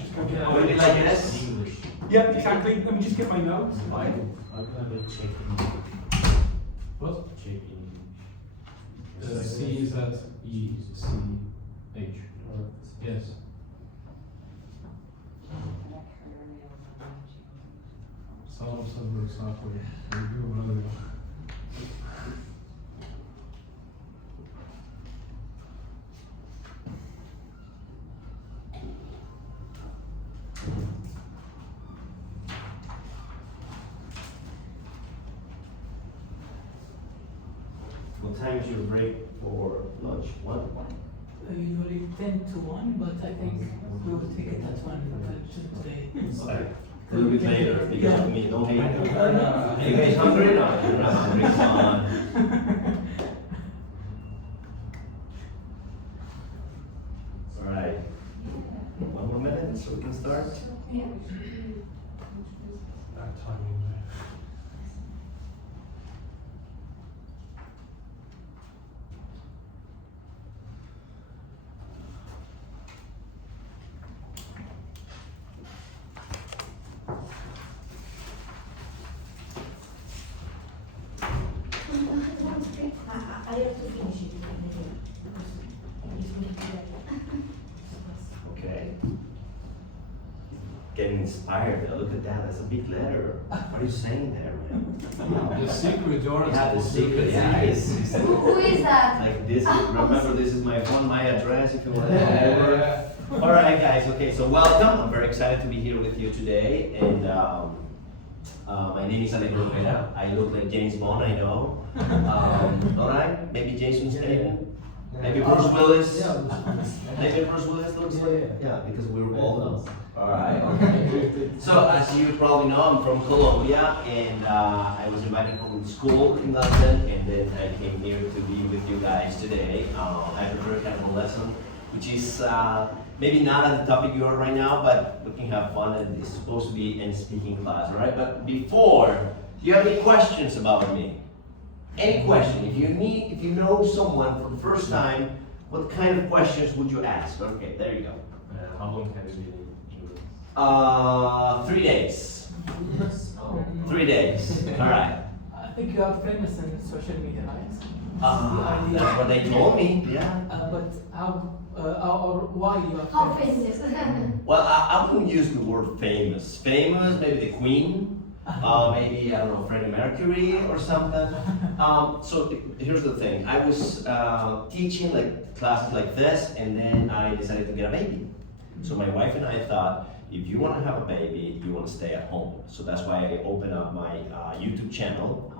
just go to Like this? English. Yeah, exactly. Let me just get my notes. I'm gonna check in. What? Check in. C-Z-E-C-H. Yes. Sağ ol, sabır, sağ ol. What time is your break for lunch? 1? Usually 10 to 1, but I think we will take it at 1 today. Okay. A little bit later because of me. Don't hate me. Are you guys hungry? No, you're not hungry. Come on. All right. 1 more minute so we can start. Bad timing. I have to finish it. Okay. Getting inspired. Look at that. That's a big letter. What are you saying there, man? The secret, Jordan. Yeah, the secret. Yeah, it's Who is that? like this. Remember, this is my phone, my address. If you want to come over. All right, guys. Okay, so welcome. I'm very excited to be here with you today, and my name is Alejandro. I look like James Bond, I know. All right, maybe Jason Statham. Maybe Bruce Willis. Maybe Bruce Willis looks like. Yeah, because we're old. All right. So as you probably know, I'm from Colombia, and I was invited from school in London, and then I came here to be with you guys today. I prepared kind of a lesson, which is maybe not at the topic you are right now, but we can have fun, and it's supposed to be a speaking class, all right? But before, do you have any questions about me? Any question? If you know someone for the first time, what kind of questions would you ask? Okay, there you go. How long have you been in England? 3 days. 3 days. All right. I think you are famous in social media, right? That's what they told me. Yeah. But how or why you are How famous? famous? Well, I wouldn't use the word famous. Famous, maybe the Queen. Maybe, I don't know, Freddie Mercury or something. So here's the thing. I was teaching like classes like this, and then I decided to get a baby. So my wife and I thought, if you want to have a baby, you want to stay at home. So that's why I opened up my YouTube channel,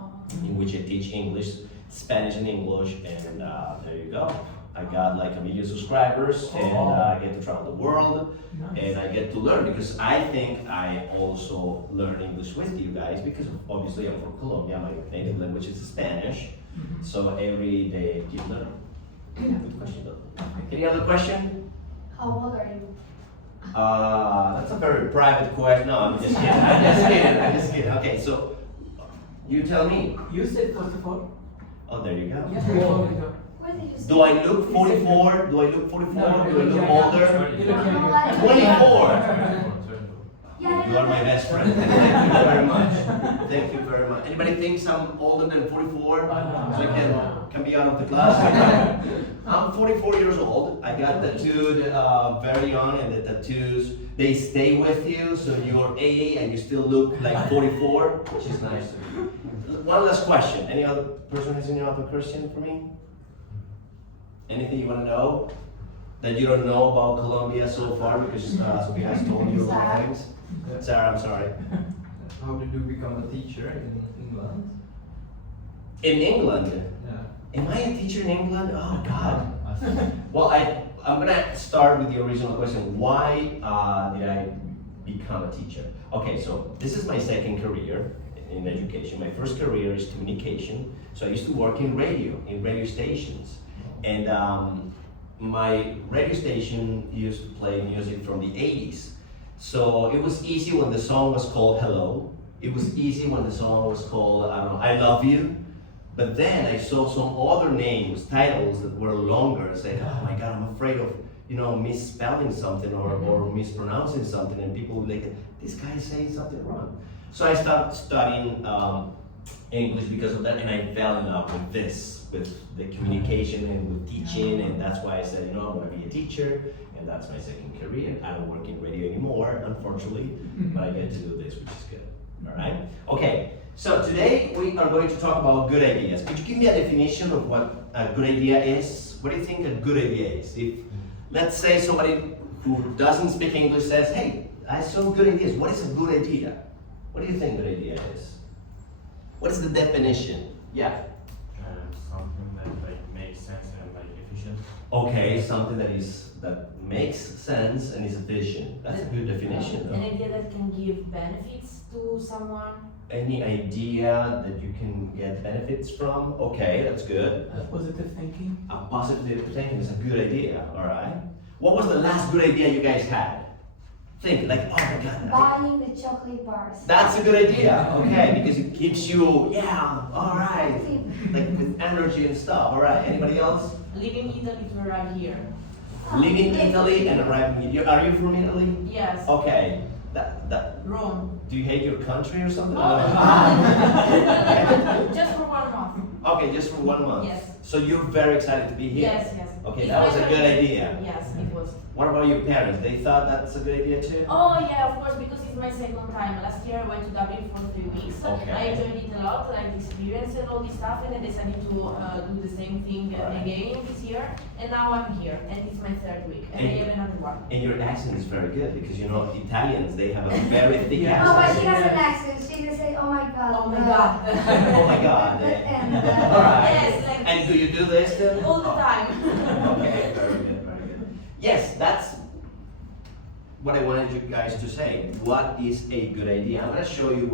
in which I teach English, Spanish and English, and there you go. I got like 1 million subscribers, and I get to travel the world, and I get to learn, because I think I also learn English with you guys, because obviously I'm from Colombia, my native language is Spanish, so every day you learn. Good question though. Any other question? How old are you? That's a very private question. No, I'm just kidding. I'm just kidding. Okay, so you tell me. You said 44? Oh, there you go. Yeah, 44. Where did you say? Do I look 44? Do I look 44? No, Do I look yeah. older? You look No, younger. 24. Yeah, You are my best friend. Thank you very much. Thank you very much. Anybody thinks I'm older than 44? So I can be out of the class? I'm 44 years old. I got tattooed very young, and the tattoos, they stay with you, so you're 80 and you still look like 44, which is nice. One last question. Any other person has any other question for me? Anything you want to know that you don't know about Colombia so far, because Sophia has told you a lot of things? Sarah, I'm sorry. How did you become a teacher in England? In England? Yeah. Am I a teacher in England? Oh God. Well, I'm gonna start with the original question. Why did I become a teacher? Okay, so this is my second career in education. My first career is communication. So I used to work in radio stations. And my radio station used to play music from the 80s. So it was easy when the song was called Hello. It was easy when the song was called, I don't know, I Love You. But then I saw some other names, titles that were longer. I said, oh my God, I'm afraid of, misspelling something or mispronouncing something, and people would like, this guy is saying something wrong. So I started studying English because of that, and I fell in love with this, with the communication and with teaching, and that's why I said, I'm gonna be a teacher, and that's my second career. I don't work in radio anymore, unfortunately, but I get to do this, which is good. All right? Okay, so today we are going to talk about good ideas. Could you give me a definition of what a good idea is? What do you think a good idea is? If, let's say somebody who doesn't speak English says, hey, I have some good ideas. What is a good idea? What do you think good idea is? What is the definition? Yeah. Something that makes sense and efficient. Okay, something that makes sense and is efficient. That's a good definition. An idea that can give benefits to someone. Any idea that you can get benefits from? Okay, that's good. Positive thinking. A positive thinking is a good idea, all right? What was the last good idea you guys had? Think, like, oh my God. Buying the chocolate bars. That's a good idea, okay, because it keeps you, yeah, all right, like with energy and stuff, all right. Anybody else? Living in Italy to arrive here. Living in Italy and arriving here. Are you from Italy? Yes. Okay. Rome. Do you hate your country or something? Just for 1 month. Okay, just for 1 month. Yes. So you're very excited to be here? Yes, yes. Okay, It's that was my a good first- idea. Yes, it was. What about your parents? They thought that's a good idea too? Oh yeah, of course, because it's my second time. Last year I went to Dublin for 3 weeks. Okay. I enjoyed it a lot, like the experience and all this stuff, and I decided to do the same thing Right. again this year. And now I'm here, and it's my 3rd week, and I And- have another one. And your accent is very good because Italians, they have a very thick Yeah. Oh, but she accent. has an accent. She can say, oh my God. Oh my God. Oh my God. And, All right. Yes, like And do you do this then? all the time. Okay, very good, very good. Yes, that's what I wanted you guys to say. What is a good idea? I'm going to show you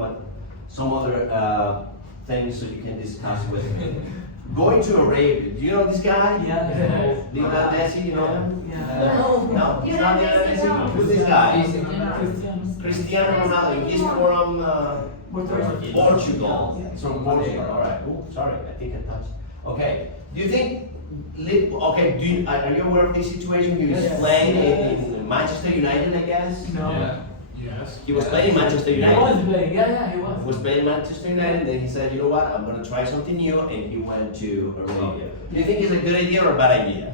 some other things so you can discuss with me. Going to Arabia. Do you know this guy? Yeah. Leonard Desi, you know him? Yeah. No, he's You not know Leonard Messi, Desi. no. Who's this guy? Christians. Cristiano Ronaldo. He's from Portugal. Yeah. It's from Portugal. All right. Oh, sorry. I think I touched. Okay. Do you think? Okay. Are you aware of this situation? He was Yes. playing in Manchester United, I guess. No. Yes. He was playing in Manchester He United. was playing. Yeah, he was. Was playing Manchester United, then he said, you know what? I'm going to try something new, and he went to Arabia. Do you think it's a good idea or a bad idea?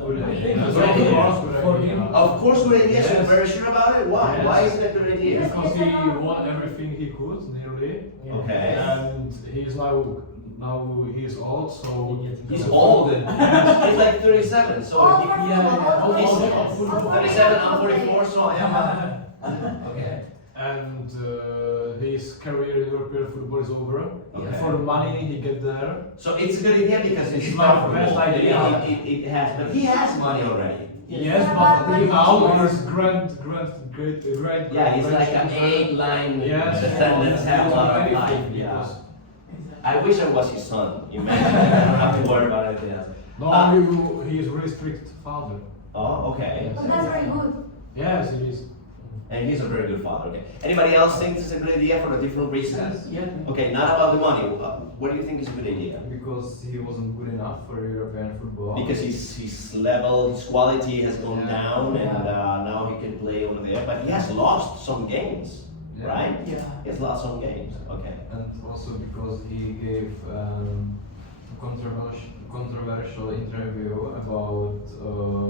Good idea. Yes. Of course, good For idea. him. Of course, good idea. So you're Yes. very sure about it. Why? Yes. Why is it a good idea? Because he won everything he could, nearly. Okay. And he's now he's old, so He's old. He's like 37. So all he, for yeah, football, yeah. all He's for football. 37, I'm 44, so yeah. Okay. and his career in European football is over. Okay. For the money he get there. So it's a good idea because it's It's not not the best idea. It has, but he has money already. Yes, Yeah, but but now he's- he's great. Yeah, he's like an A-line Yes. descendants have a lot of Anything, life. Yeah. because- I wish I was his son. You imagine? I don't have to worry about anything else. No, he is really strict father. Oh, okay. But that's very good. Yes, he is. And he's a very good father. Okay. Anybody else think this is a good idea for a different reason? Yeah. Okay, not about the money. What do you think is a good idea? Because he wasn't good enough for European football. Because his level, his quality has gone Yeah. down, and now he can play over there. But he has lost some games, Yeah. right? Yeah. He has lost some games. Okay. And also because he gave controversial interview about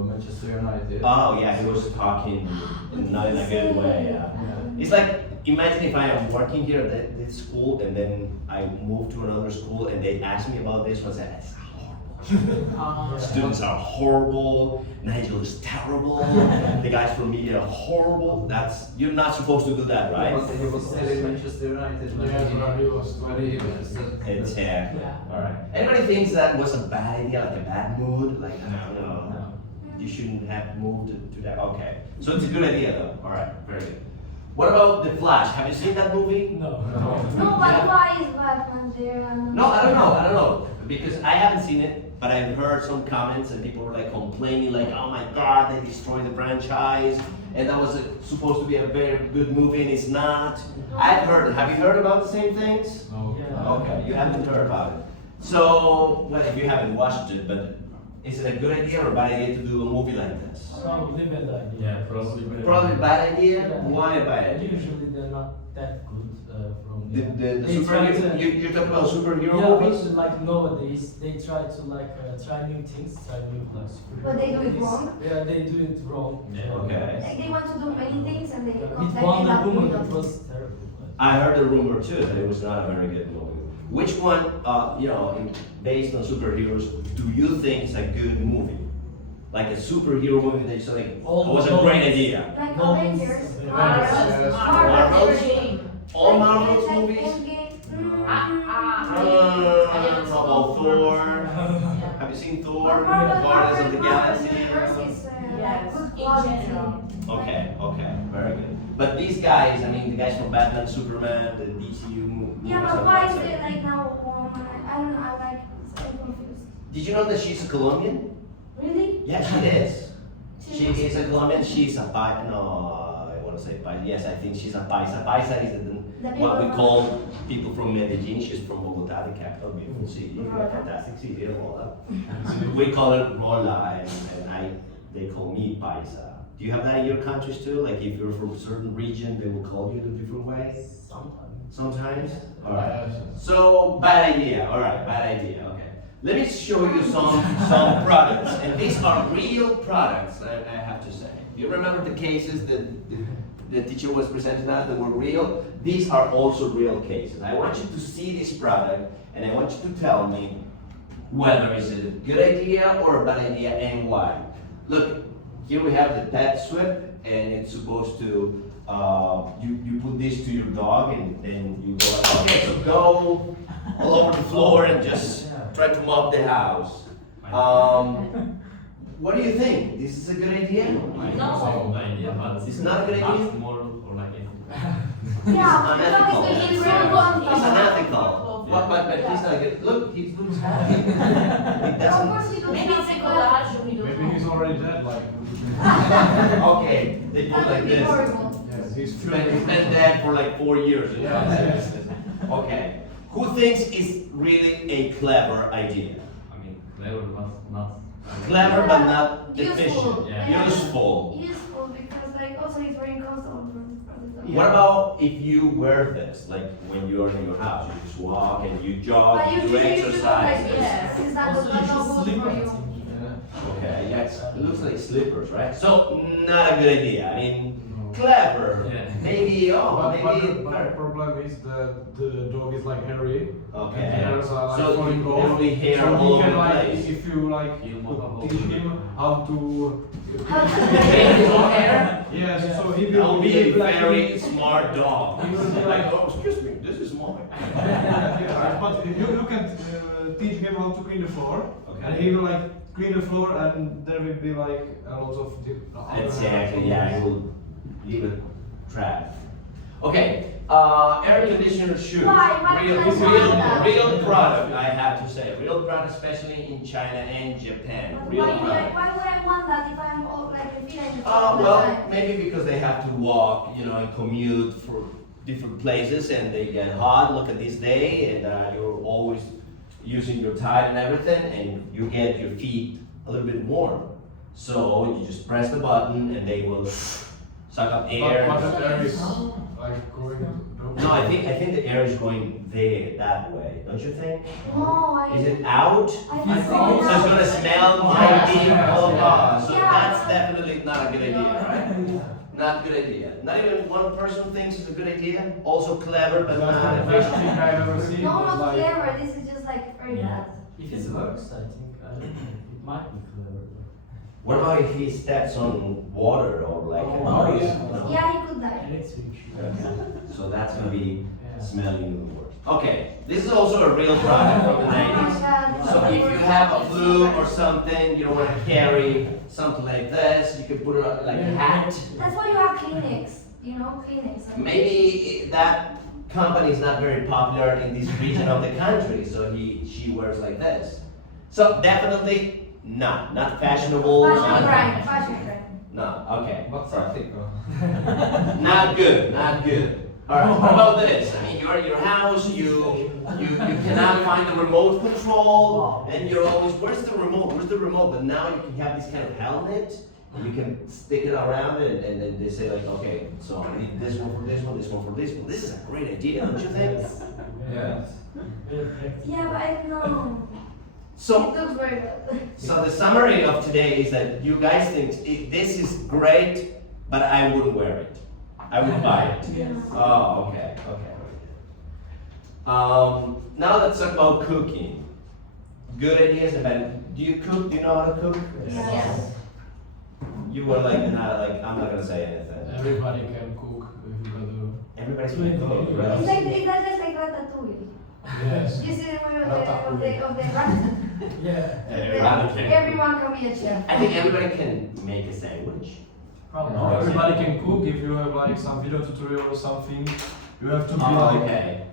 Manchester United. Oh yeah, he was talking not in a good way. Yeah. Yeah. It's like imagine if I am working here at this school and then I move to another school and they ask me about this one. I say that's horrible. Students are horrible. Nigel is terrible. The guys from media are horrible. You're not supposed to do that, right? He was still in Manchester United. when Yes, he- when he was when he said- It's yeah. Yeah. All right. Anybody thinks that was a bad idea, like a bad mood, like No. you shouldn't have moved to that? Okay. So it's a good idea though. All right. Very good. What about The Flash? Have you seen that movie? No. No, but why is Batman there? No, I don't know. Because I haven't seen it, but I've heard some comments and people were like complaining, like, oh my God, they destroyed the franchise, and that was supposed to be a very good movie, and it's not. I've heard it. Have you heard about the same things? No. Yeah. Okay, you haven't heard about it. So, well, if you haven't watched it, but is it a good idea or a bad idea to do a movie like this? Probably bad idea. Yeah, probably bad. Probably a bad idea. Yeah. Why a bad And idea? usually they're not that good from The They try superhero, to- you're talking about superhero yeah, movies? but like nowadays they try to like try new things, try new like superhero But they do it movies. wrong? Yeah, they do it wrong. Yeah, okay. Like they want to do many things and they With not like Wonder end up Woman, doing it it. was terrible. I heard a rumor too that it was not a very good movie. Which one, based on superheroes, do you think is a good movie? Like a superhero movie that you say like, All was a those- great idea. Like No, Avengers, it's- Marvel, Marvels? All Like, Marvels like movies? Endgame. How about Thor? Have you seen Thor? Guardians of the Galaxy? Yes, Good in quality. general. Okay, very good. But these guys, I mean, the guys from Batman, Superman, the DCU movies. Yeah, but I'm why not is saying- it like now woman? I don't know, I'm confused. Did you know that she's a Colombian? Really? Yeah, she is. She is a Colombian. She's a no, I want to say paisa. Yes, I think she's a paisa. Paisa is what we call people from Medellin. She's from Bogota, the capital, beautiful city, fantastic city, Rola. We call it Rola, and they call me paisa. Do you have that in your countries too? Like if you're from a certain region, they will call you in a different way? Sometimes. Sometimes? Alright. So, bad idea. Alright, bad idea. Okay. Let me show you some products. And these are real products, I have to say. You remember the cases that the teacher was presenting us that were real? These are also real cases. I want you to see this product and I want you to tell me whether is it a good idea or a bad idea and why. Look, here we have the pet sweep and it's supposed to you put this to your dog and then you go like, okay, so go all over the floor and just try to mop the house. What do you think? This is a good idea? No. idea, but It's not a good idea? Not moral or like anything. Yeah, unethical. it's It's really It's unethical. But he's not good. Look, he looks happy. He Of doesn't. course we don't Maybe have it's a to collage, we don't Maybe know. he's already dead, like. Okay, they put That like would be this. horrible. Yes, he's He's been dead for like 4 years. You know? Okay. Who thinks it's really a clever idea? I mean, clever, not. Clever but not Useful. efficient. Yeah. Useful. Useful because like also it's very comfortable for the What about if you wear this, like when you're in your house, you just walk and you jog, But you usually you should go like exercise. this. Yes. It's not Also, you should good sleep for on you. it. Okay, yes, it looks like slippers, right? So, not a good idea. I mean, No. clever. Yeah. Maybe, But maybe. the problem is that the dog is like hairy. Okay. And hairs are like So, falling off. literally hair So all he over can the like, place. if you like He'll mop up all teach over. him how to. Make his own hair? Yes, so he That will would be a like, very smart dog. He will be Like, like, oh, excuse me, this is mine. yeah, but you can teach him how to clean the floor, Okay. and he will like clean the floor, and there will be like a lot of Exactly, yeah, it will leave it trapped. Okay, air conditioner shoes. Why? Why Real, do I want that? real product, I have to say. Real product, especially in China and Japan. But Real why product. would I want that if I'm all like feeling the Well, maybe because they have to walk, and commute for different places and they get hot, look at this day, and you're always using your tide and everything, and you get your feet a little bit warm. So you just press the button and they will suck up air. But the air is like going. No, I think the air is going there, that way, don't you think? No, Is it out? I So think it's gonna smell mighty, so Yeah. that's definitely not a good idea, right? Not a good idea. Not even one person thinks it's a good idea. Also clever, but That's not the best efficient. thing I've ever seen. No, was not like, clever. This is just like very bad. If it works, I think, I don't know, it might be clever. What about if he steps on water or like Oh, ice? yeah. No? Yeah, he could die. Electric. So that's gonna be Yeah. smelling the worst. Okay, this is also a real product from the Oh my 90s. God. So if you have a flu or something, you don't want to carry something like this, you can put it on like a hat. That's why you have clinics. Clinics. Maybe that company is not very popular in this region of the country, so she wears like this. So definitely not fashionable. Fashion not- brand. Fashion brand. No, okay. But practical. Not good, not good. All right. What about this? I mean, you're at your house. You cannot find the remote control, and you're always, where's the remote? Where's the remote? But now you can have this kind of helmet. And you can stick it around it, and then they say like, okay, so I need this one for this one, this one for this one. This is a great idea, don't you think? Yeah. Yeah, but I don't know. So, It looks very good. so the summary of today is that you guys think this is great, but I wouldn't wear it. I would buy it. Yes. Oh, okay, okay. Now let's talk about cooking. Good ideas about. Do you cook? Do you know how to cook? Yes. You were like, not like, I'm not gonna say anything. Everybody can cook if you go Everybody to can cook, It's right? like it's like ratatouille. Yes. You see the movie of the rat? Yeah. Everyone can be a chef. I think everybody can make a sandwich. Probably. No, everybody can cook if you have like some video tutorial or something. You have to be Oh, like okay.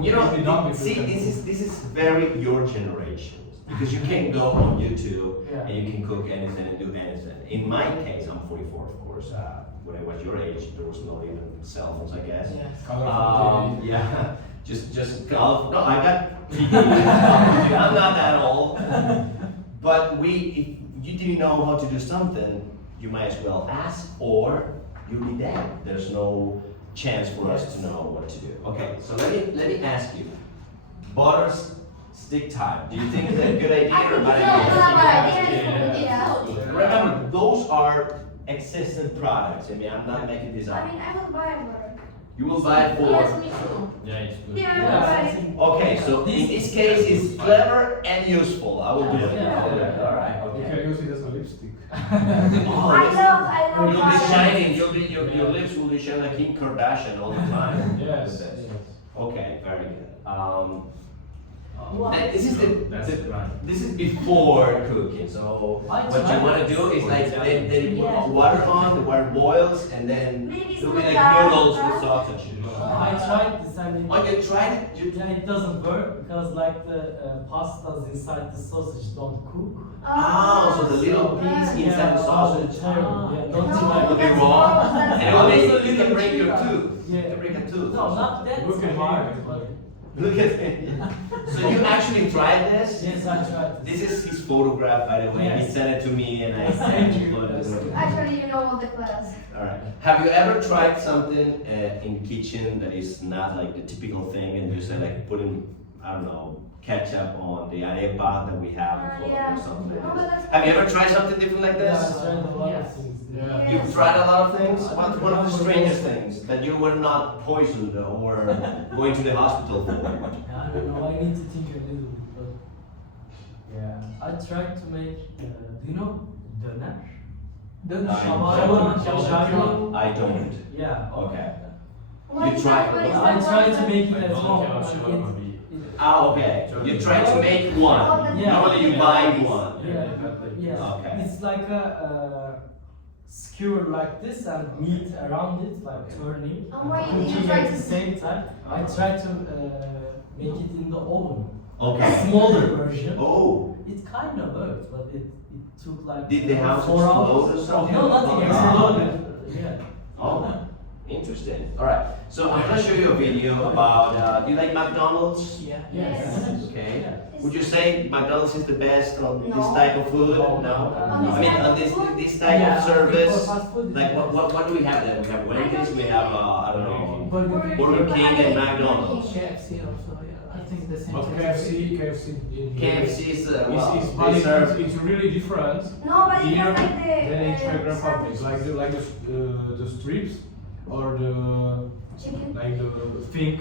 You know, completely dumb if see, you can this is very your generation. Because you can go on YouTube Yeah. and you can cook anything and do anything. In my case, I'm 44, of course. When I was your age, there was no even cell phones, I guess. Yes. Colorful TV. Yeah, just colorful. No, I got TV. I'm not that old. But if you didn't know how to do something, you might as well ask, or you'll be dead. There's no chance for us to know what to do. Okay, so let me ask you, butter stick time. Do you think it's a good idea I or think bad it's idea? not a bad idea. Yeah. Remember, those are existing products. I mean, I'm not making this I up. mean, I will buy one. You will buy it Yes, for. me too. Yeah, it's good. Yeah, I will buy it. Okay, so in this case, it's clever and useful. I will do it. Yeah. All right. you Okay. can use it as a lipstick. Oh, I yes. love You'll be buying. shining. Your lips will be shining like Kim Kardashian all the time. Yes. Yes. Yes. Okay, very good. Well, And this is That's right. this is before cooking. So I what you tried want to it. do is like then you Yeah. put water on, the water boils, and then Maybe it'll be some like salad, noodles with right? sausage. I tried this and Oh, you tried it? You yeah, it doesn't work because like the pastas inside the sausage don't cook. Oh, so the little piece Yeah. inside the sausage. Terrible. Yeah, don't No, try Will it. be raw, that's- and it will make Also you can little break your cheaper. tooth. You Yeah. can break a tooth. No, not that Look at hard, me. but Look at it. So you actually tried this? yes, I tried This this. is his photograph, by the way. He Yes. sent it to me, and I Thank you. uploaded it. Actually, you know all the class. All right. Have you ever tried something in kitchen that is not like the typical thing, and you say like putting, I don't know, ketchup on the arepa that we have in Colombia Yeah. or something like No, but this? that's- Have you ever tried something different like Yeah, I this? tried a lot of Yes. things. Yeah. You've tried a lot of things. What's one of the strangest things that you were not poisoned or going to the hospital for? I don't know, I need to think a little bit, but yeah, I tried to make, do you know döner? Shawarma. I don't. Yeah. Okay. What is tried- that? What is I that? tried What to is make it I at don't home. know but shawarma it- be. Ah, okay. You try to make one. Yeah. Normally you buy one. Yeah, exactly. yeah. Okay. It's like a skewer like this and meat around it, like turning. And why did you cooking try at to- the same time. I tried to make it in the oven. Okay. Smaller version. Oh. It kind of worked, but it took like Did the house 4 hours. explode or something? No, nothing Oh. exploded. Yeah. Oh, interesting. All right. So I'm gonna show you a video about. Do you like McDonald's? Yeah. Yes. Okay. Yeah. Would you say McDonald's is the best on this No. type of food? No. No. On this I mean, type on of this food? this type Yeah, of service. for fast food, Like it's what do we have there? We have Wendy's. We have I don't know. Burger Burger King and Burger McDonald's. KFC also, yeah. I think the same. But KFC in here KFC is is well, they serve. it's really different. No, but it Here has like the. than in Czech Republic. sandwich. Like the strips or the Chicken. like the thing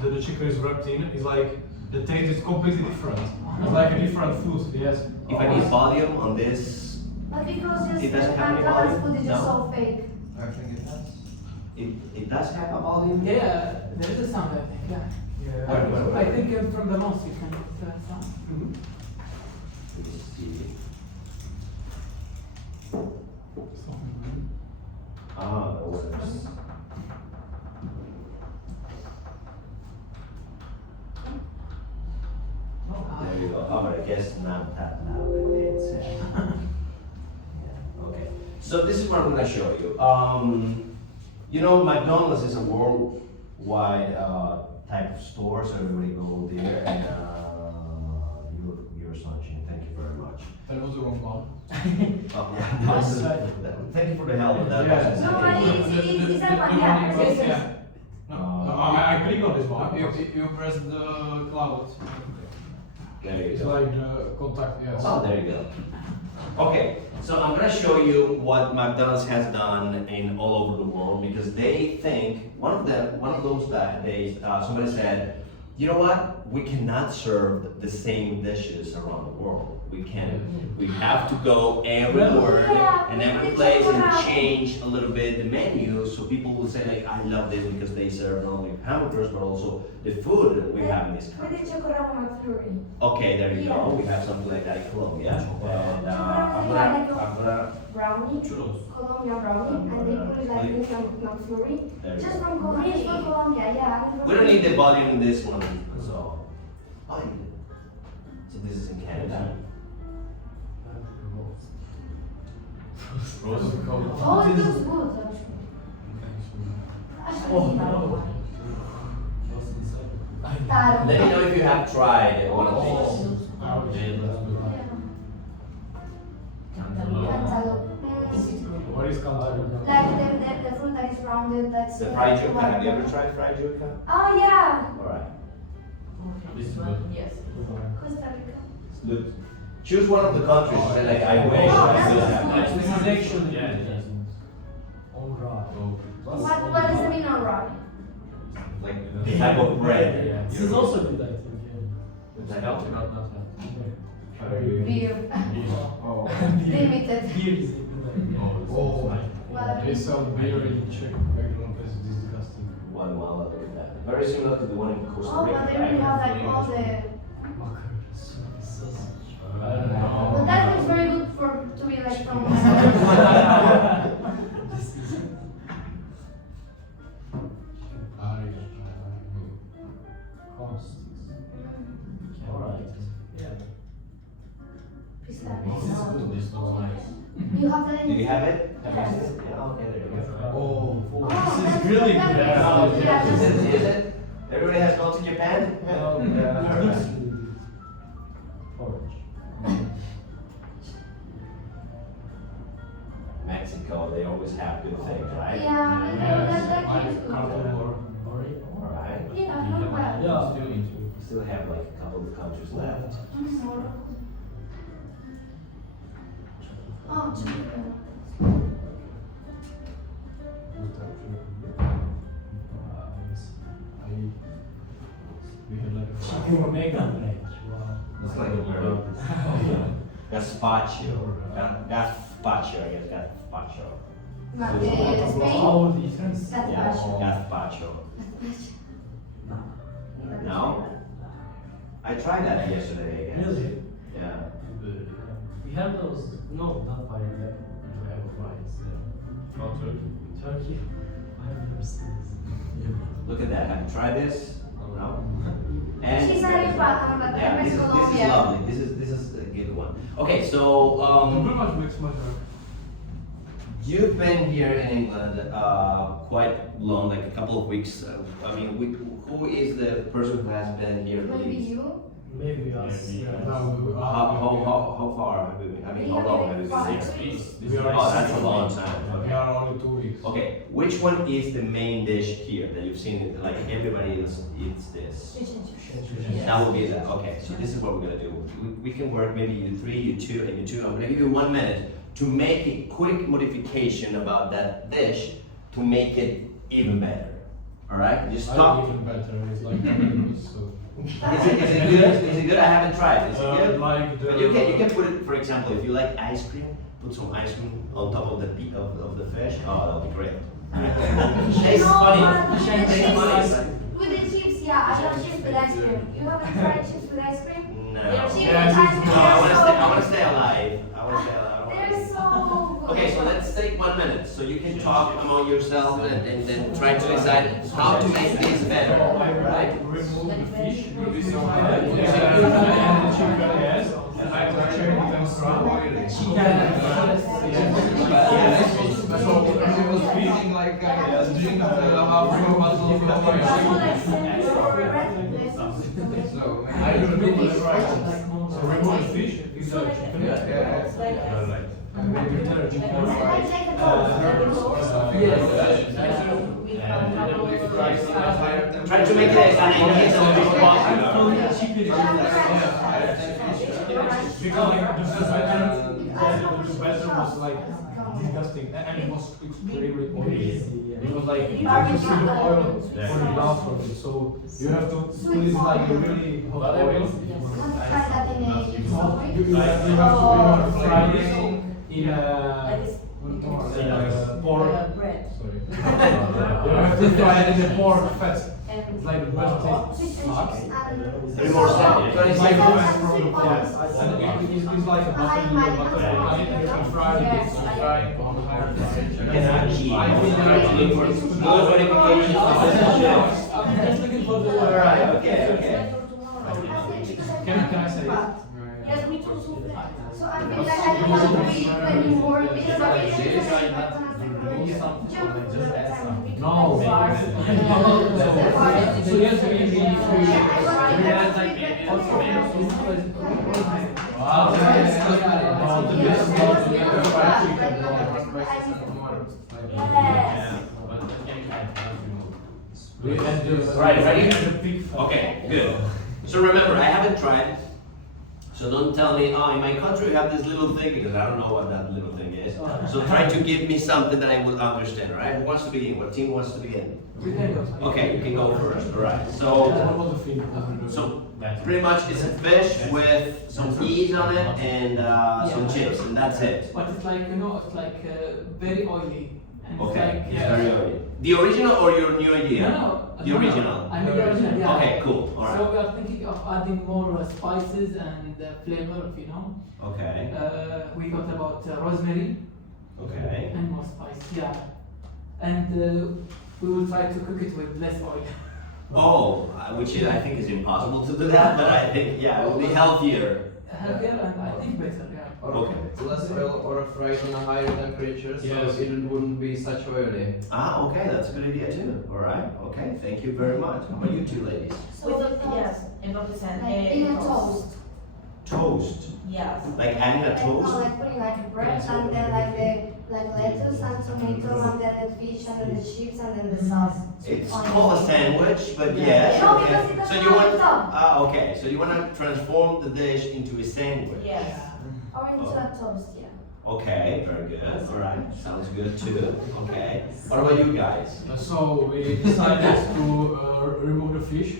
that the chicken is wrapped in is like the taste is completely different. It's like a different food. Yes. If I need volume on this, But because just It doesn't have any McDonald's volume? food is just No. so fake. I think it does. it does have a volume. Yeah, there is a sound, I think, yeah. Yeah. I think from the mouse you can get that sound. Let me see. Ah, that works. There you go. Oh, but I guess not that loud. It's, okay. So this is what I'm going to show you. You know, McDonald's is a world wide type of store, so everybody go there. And your sunshine. Thank you very much. That was the wrong one. Oh, yeah. Thank you for the help with that. Yeah. No, it's that one, yeah. No, I click on this one. You press the cloud. There you It's go. like the contact, yes. Oh, there you go. Okay, so I'm gonna show you what McDonald's has done in all over the world because they think one of those days somebody said, you know what? We cannot serve the same dishes around the world. We have to go everywhere and every place and change a little bit the menu so people will say like, I love this because they serve not only hamburgers but also the food that we have in this country. Okay, there you go. We have something like that in Colombia. And I'm gonna Brownie, Colombia brownie, and they put it like in some flurry. there you Just go. from Colombia, it's from Colombia, yeah. We don't need the volume in this one, so. Oh, you did. So this is in Canada. Rose is cold. Oh, it looks good, actually. Oh no. Let me know if you have tried one of these. What is cantaloupe? Like the fruit that is rounded, that's... The fried yuca. Have you ever tried fried yuca? Oh, yeah. Alright. This is good. Yes. Costa Rica. Look, choose one of the countries and say like, I wish I could have This that. is actually Yeah, it is. alright. What does it mean on rock? Like the type of bread. Yeah. This is also good, I think. Does that help? Not that. Beer. Oh. Limited. Beer is a good idea. Oh. They sell beer in Czech background. That's disgusting. One mile, look at that. Very similar to the one in Costa Oh, Rica. but they really have like all the... Macarons, sausage. I don't know. But that looks very good for to be like from... This is costs. Alright. Yeah. Pistachios. This looks nice. You have that Do in... you have it? Have you seen it? Yeah, okay, there you go. Oh. Oh, This that's- is really that good. looks good, Yeah. Is yeah. it? Is it? Everybody has gone to Japan? It looks really good. Orange. Mexico, they always have good things, right? Yeah, that tastes good. Alright. Yeah, not bad. Yeah. Still into it. We still have like a couple of countries left. Oh, chicken. We had like Chicken omega bread. Wow. It's like gazpacho. Gazpacho, I guess. Gazpacho. Not the Spain. How different? That's Yeah, passion. gazpacho. No? I tried that yesterday, I guess. Really? Yeah. We have those. No, not pineapple. We have rice. Not Turkey. Turkey. I have never seen this. Look at that. Have you tried this? No? And She's not in Panama, but yeah, I'm this in is Colombia. lovely. This is a good one. Okay, so pretty much mixed my drug. you've been here in England quite long, like a couple of weeks. I mean, who is the person who has been here the Maybe least? you? Maybe us. Maybe. Yeah. How far have you been? I mean, how long have you been? 6 weeks. This We is are Oh, that's a 6 long weeks. time. We are only 2 weeks. Okay, which one is the main dish here that you've seen? Like everybody else eats this. That will be that. Okay, so this is what we're gonna do. We can work maybe you 3, you 2, and you 2. I'm gonna give you 1 minute to make a quick modification about that dish to make it even better. All right, just I talk. even better. It's like so. Is it good? Is it good? I haven't tried. Is it good? Like the. But you can put it, for example, if you like ice cream, put some ice cream on top of the of the fish. Oh, that'll be great. Tastes funny. Tastes funny. With the chips, yeah, I love chips with ice cream. You haven't tried chips with ice cream? No. Chips with Yeah, ice cream. No, I want to stay alive. I want to stay alive. They're so good. Okay, so let's take 1 minute so you can talk among yourself and then try to decide how to make this better. Right? Remove the fish. This is my head. And the chicken, yes. And I will check them So it was feeling like drink half a bottle of I do remove whatever I want. So remove the fish, is the chicken. Maybe turn chicken. Try to make it an idea of Because like the better was like disgusting and it was extremely oily. It was like you have to see the oil for the last from it, so you have to put it like a really hot oil. You have to fry this in pork. bread. Sorry. You have to fry it in the pork fat. It's like the best taste. Three more seconds. So it's like going from the pork. And it's like a butter, and you can fry it. You cannot eat. Good verification for citizenship. Alright, okay. Can I say it? Yes, me too. So I feel like I don't want to read anymore because I feel No. So yes, we Wow. Right, ready? Okay, good. So remember, I haven't tried. So don't tell me, oh, in my country we have this little thing, because I don't know what that little thing is. So try to give me something that I will understand, all right? Who wants to begin? What team wants to begin? Okay, you can go first, all right. So pretty much it's a fish with some peas on it and some chips, and that's it. But it's like, you know, it's like very oily. And Okay, it's it's very oily. The original or your new idea? No, The original. I mean the original, yeah. Okay, cool, all right. So we are thinking of adding more spices and flavor, you know. Okay, We thought about rosemary okay. and more spice, yeah. And we will try to cook it with less oil. Oh, which is, I think is impossible to do that, but I think, yeah, it will be healthier. Healthier and I think better, yeah. Okay. Less oil or fried on a higher temperature, so Yes. it wouldn't be such oily. Ah, okay, that's a good idea too. All right, okay, thank you very much. How about you two ladies? Yes, and not the same. Like in a toast. Toast, Yes. like adding a Like, toast? like putting like bread and then like the lettuce and tomato and then the fish and then the chips and then the sauce. It's On called a it. sandwich, but yes. No, okay. because it doesn't So you have want, a top. okay, so you want to transform the dish into a sandwich? Yes. Or into a toast, yeah. Okay, very good. All right, sounds good too. Okay. What about you guys? So we decided to remove the fish.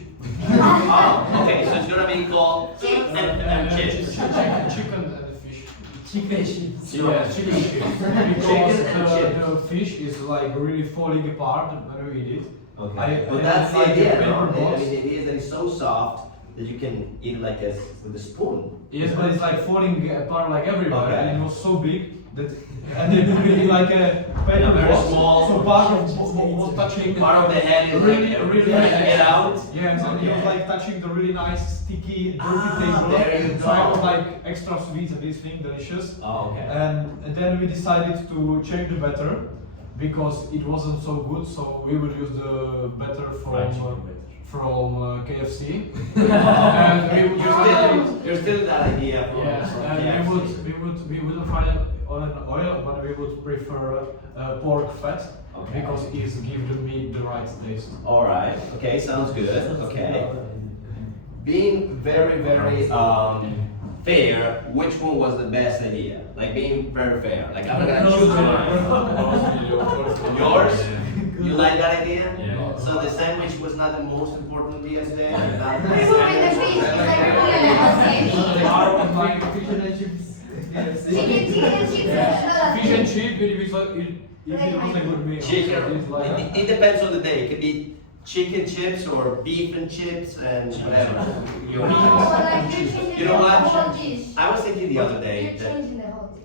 Oh, okay, so it's gonna be called Chips. and chips. Chicken and the fish. Chicken chips. Yeah, chicken chips. Chicken Because and chips. the fish is like really falling apart when we eat it. Okay. But I that's the like idea, the no? paper I mean, balls. the idea is that it's so soft that you can eat it like a, with a spoon. Yes, but it's like falling apart like everywhere, Okay. and it was so big that, and it really like a paper very ball, small. so part of was touching Part of the head is really, like, really trying to nice. get out. Yes, and it was Okay. like touching the really nice, sticky, dirty Ah, table. there you So I was go. like extra sweet and this thing delicious. Oh, okay. And then we decided to change the batter because it wasn't so good, so we would use the batter from KFC. And we would You're still that idea. for- yes, for and KFC. we wouldn't fry it on an oil, but we would prefer pork fat Okay. because it gives the meat the right taste. All right. Okay, sounds good. Okay. Being very, very fair, which one was the best idea? Like being very fair. Like I'm not gonna choose one. Yours? You like that idea? Yeah. So the sandwich was not the most important idea today? Not the Removing the fish is like removing a fish. Fish and chips. Chicken and chips is Fish and chip, if it was a good meal. Chicken. It's like- It depends on the day. It could be chicken chips or beef and chips and whatever. You Or like you're choose. changing You know the what? whole dish. I was thinking the other day You're that changing the whole dish.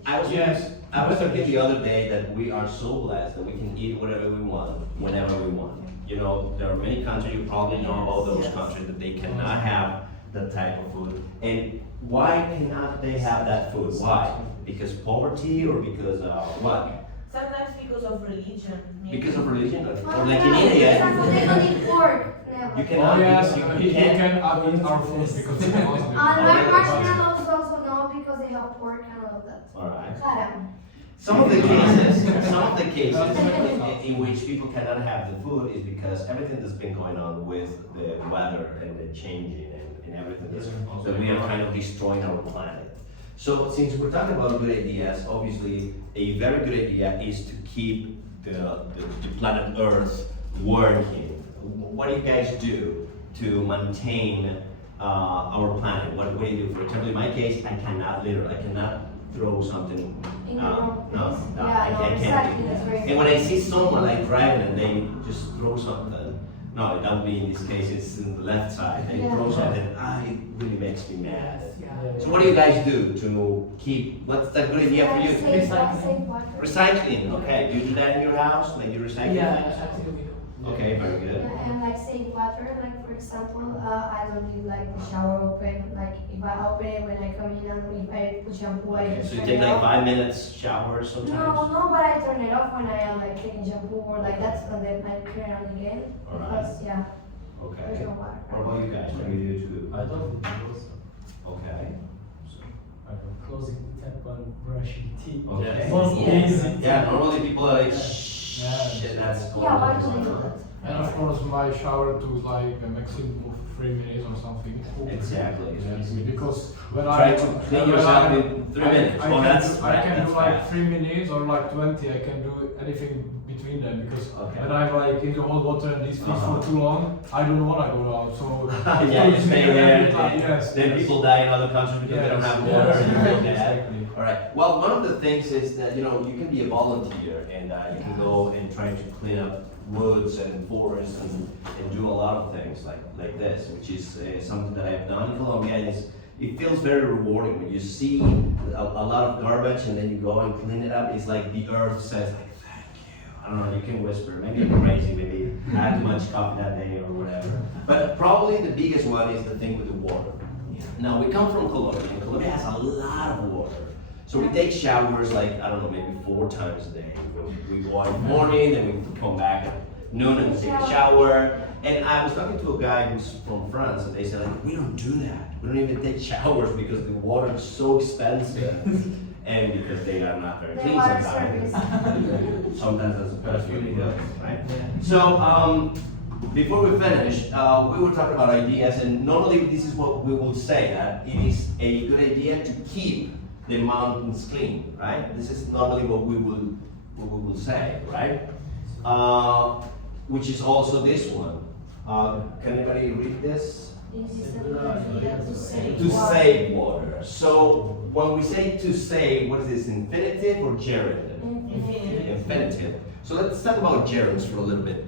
I was thinking the other day that we are so blessed that we can eat whatever we want, whenever we want. You know, there are many countries, you probably know about those countries, that they cannot have that type of food. And why cannot they have that food? Why? Because poverty or because what? Sometimes because of religion. Maybe. Because of religion, or Well, like in yeah, India, for example, they don't eat pork. Never. you cannot. Oh yes, you he can't. can eat our food because he was And Oh, my yeah, marshmallows also no because they have pork and all of that. All right. Clara. Some of the cases in which people cannot have the food is because everything that's been going on with the weather and the changing and everything that we are kind of destroying our planet. So since we're talking about good ideas, obviously a very good idea is to keep the planet Earth working. What do you guys do to maintain our planet? What do you do? For example, in my case, I cannot throw something. In the wrong No, place. no, Yeah, I no, can't. exactly, that's very And when I see someone like driving and they just throw something, no, that would be in this case, it's in the left side, they Yeah. throw something, it really makes me mad. Yeah. So what do you guys do to keep, what's that good idea for you? Save water. Recycling, okay, do you do that in your house, like you recycle Yeah, things? actually we do. Okay, very good. Yeah, and like save water, like for example, I don't leave like the shower open, like if I open it when I come in and if I put shampoo, I Okay, just so you turn take it like off. 5 minutes shower sometimes? No, but I turn it off when I am like taking shampoo or like that's and then I turn it on again. Alright. Because yeah, there's Okay. no water. What about you guys? What do you do too? I don't do also. Okay. Closing the tap and brushing teeth. Okay. Most Yes. basic. Yeah, normally people are like, shh, Yeah. and that's going Yeah, why on. do they do that? And of course my shower to like a maximum of 3 minutes or something. Exactly. Because when Try I to clean when yourself I- in 3 minutes. I Oh, can that's do, I can that's do like fast. 3 minutes or like 20. I can do anything between them because Okay. when I'm like in the hot water and these things for too long, I don't wanna go out. So Yeah, you stay there. Yes. Then people die in other countries because they don't have water. Yes, and like that. exactly. All right. Well, one of the things is that you can be a volunteer and you can go and try to clean up woods and forests and do a lot of things like this, which is something that I've done in Colombia. And it feels very rewarding when you see a lot of garbage and then you go and clean it up. It's like the earth says like, thank you. I don't know. You can whisper. Maybe I'm crazy. Maybe I had too much coffee that day or whatever. But probably the biggest one is the thing with the water. Now we come from Colombia, and Colombia has a lot of water. So we take showers like, I don't know, maybe 4 times a day. We go out in the morning, then we come back at noon and take a shower. And I was talking to a guy who's from France, and they said, like, we don't do that. We don't even take showers because the water is so expensive. And because they are not very The clean water sometimes. Sometimes that's supposed to be good, right? So, before we finish, we will talk about ideas, and normally this is what we will say, that it is a good idea to keep the mountains clean, right? This is normally what we will say, right? Which is also this one. Can anybody read this? To save water. So when we say to save, what is this, infinitive or gerund? Infinitive. So let's talk about gerunds for a little bit.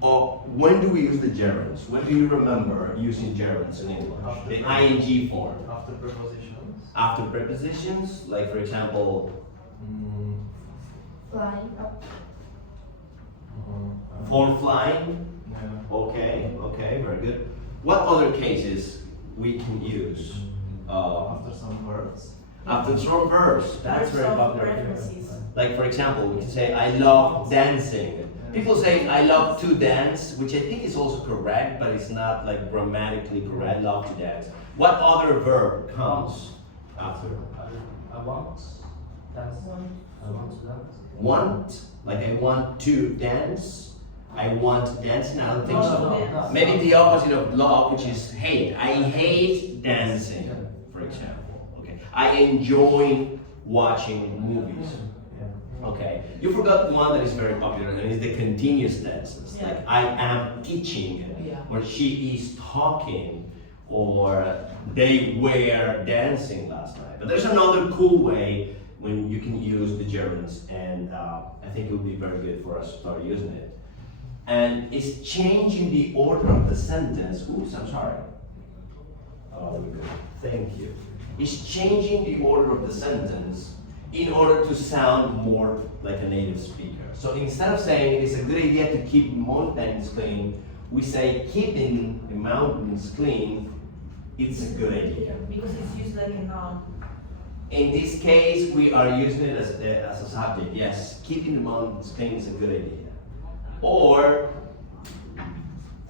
When do we use the gerunds? When do you remember using gerunds in English? The ing form. After prepositions. After prepositions, like for example, Flying up. for flying. Yeah. Okay, very good. What other cases we can use? After some verbs. After some verbs, that's very popular. References. Like for example, we can say, I love dancing. People say, I love to dance, which I think is also correct, but it's not like grammatically correct, love to dance. What other verb comes after? I want dance. I want to dance. Want, like I want to dance. I want dancing, I don't think so. No. Maybe the opposite of love, which is hate. I hate dancing, for example. Okay. I enjoy watching movies. Okay. You forgot one that is very popular, and it's the continuous tenses. Yeah. Like I am teaching, Yeah. or she is talking, or they were dancing last night. But there's another cool way when you can use the gerunds, and I think it would be very good for us to start using it. And it's changing the order of the sentence. Oops, I'm sorry. Oh, very good. Thank you. It's changing the order of the sentence in order to sound more like a native speaker. So instead of saying it's a good idea to keep mountains clean, we say keeping the mountains clean, it's a good idea. Because it's used like a noun. In this case, we are using it as a subject. Yes, keeping them on screen is a good idea. Or,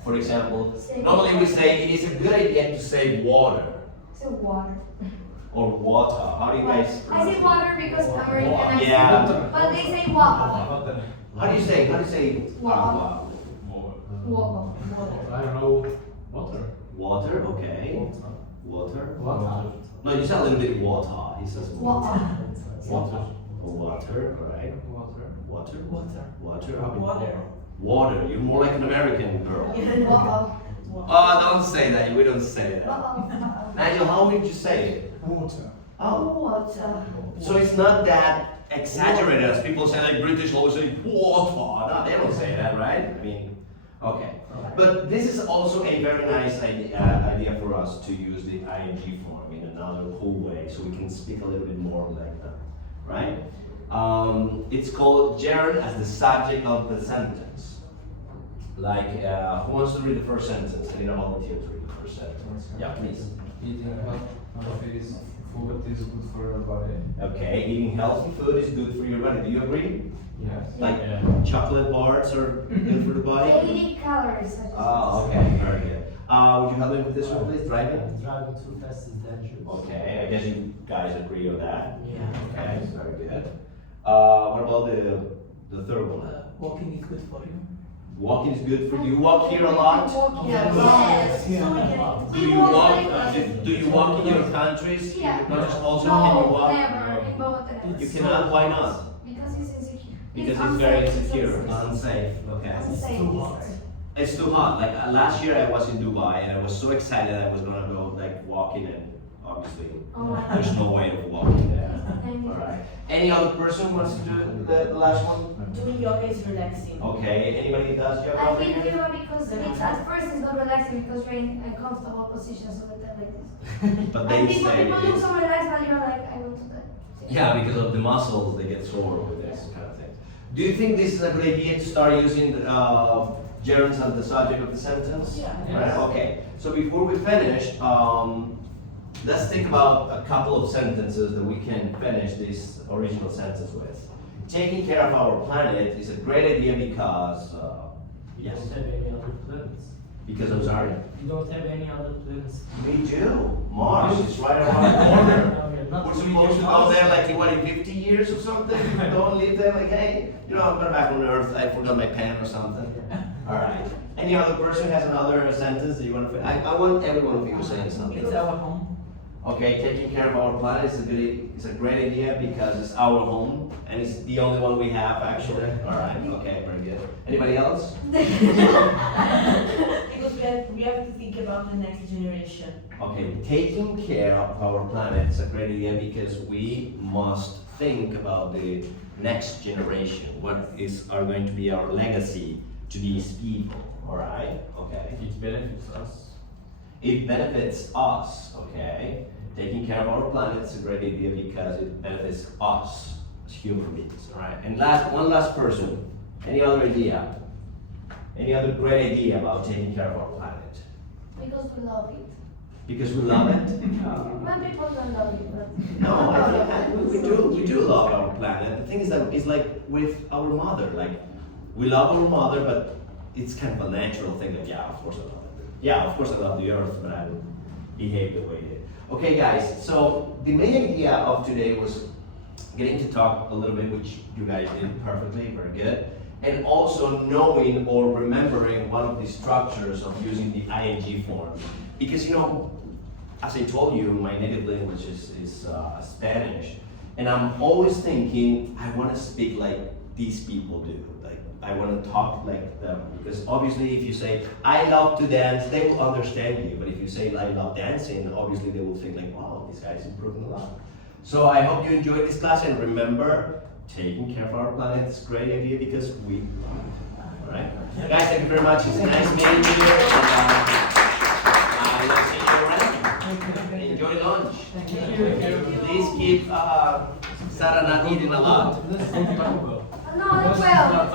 for example, normally we say it is a good idea to say water Say water. or water. How do you guys? I say water because American accent. Yeah. But they say water. How do you say? Water. More. Water. I don't know. Water. Water. Okay. Water. Water. No, you say a little bit water. He says Water. Water. Water. Right. Water. Water. Water. Water. Water. Water. You're more like an American girl. Water. Oh, don't say that. We don't say that. Water. Nigel, how would you say it? Water. Oh. Water. So it's not that exaggerated as people say, like British always say water. No, they don't say that, right? I mean, okay. But this is also a very nice idea for us to use the ing form in another cool way, so we can speak a little bit more like that, right? It's called gerund as the subject of the sentence. Like, who wants to read the first sentence? I need a volunteer to read the first sentence. Yeah, please. Eating healthy food is good for your body. Okay, eating healthy food is good for your body. Do you agree? Yes. Like chocolate bars are good for the body? 80 calories. Oh, okay, very good. Would you help me with this one, please? Driving? Driving too fast is dangerous. Okay, I guess you guys agree on that. Yeah. Okay, very good. What about the third one? Walking is good for you. Walking is good for you. Walk here a lot? Yes. Do you walk? Do you walk in your countries? Yeah. Not just also can you No, walk? never. In both You cannot. Why not? Because it's insecure. Because it's very insecure, unsafe. Okay. Unsafe. It's too hot. Like last year, I was in Dubai and I was so excited I was gonna go like walking, and obviously Oh my there's no way of walking there. Thank you. All right. Any other person wants to do the last one? Doing yoga is relaxing. Okay. Anybody does yoga? I over can here? do it because it's, at first it's not relaxing because you're in a comfortable position, so it's like this. But And they people say look it's, so relaxed, but you're like, I want to do. yeah, because of the muscles, they get sore with this kind of thing. Do you think this is a good idea to start using gerunds as the subject of the sentence? Yeah. Right? Okay. So before we finish, let's think about a couple of sentences that we can finish this original sentence with. Taking care of our planet is a great idea because, You yes, don't have any other plans. because I'm sorry. You don't have any other plans. We do. Mars is right around the corner. No, you're not We're doing supposed to your go house. there like in 50 years or something? Don't live there like, hey, you know, I'm back on Earth, I forgot my pen or something. Alright. Any other person has another sentence that you want to I want every one of you saying something. It's our home. Okay, taking care of our planet is a great idea because it's our home and it's the only one we have actually. Alright, okay, very good. Anybody else? Because we have to think about the next generation. Okay, taking care of our planet is a great idea because we must think about the next generation. What are going to be our legacy to these people? Alright, okay. It benefits us. It benefits us, okay? Taking care of our planet is a great idea because it benefits us as human beings, alright? And one last person. Any other idea? Any other great idea about taking care of our planet? Because we love it. Because we love it? When people don't love it, but. No, I think we do love our planet. The thing is that it's like with our mother, like we love our mother, but it's kind of a natural thing that, yeah, of course I love it. Yeah, of course I love the earth, but I would behave the way it is. Okay guys, so the main idea of today was getting to talk a little bit, which you guys did perfectly, very good. And also knowing or remembering one of the structures of using the ing form. Because you know, as I told you, my native language is Spanish. And I'm always thinking, I want to speak like these people do. Like, I want to talk like them. Because obviously if you say, I love to dance, they will understand you. But if you say, I love dancing, obviously they will think like, wow, this guy's improving a lot. So I hope you enjoyed this class, and remember, taking care of our planet is a great idea because we love it. Alright? Guys, thank you very much. It's nice meeting you. And, let's see you around. Enjoy lunch. Please keep Sarah not eating a lot. No, no puedo.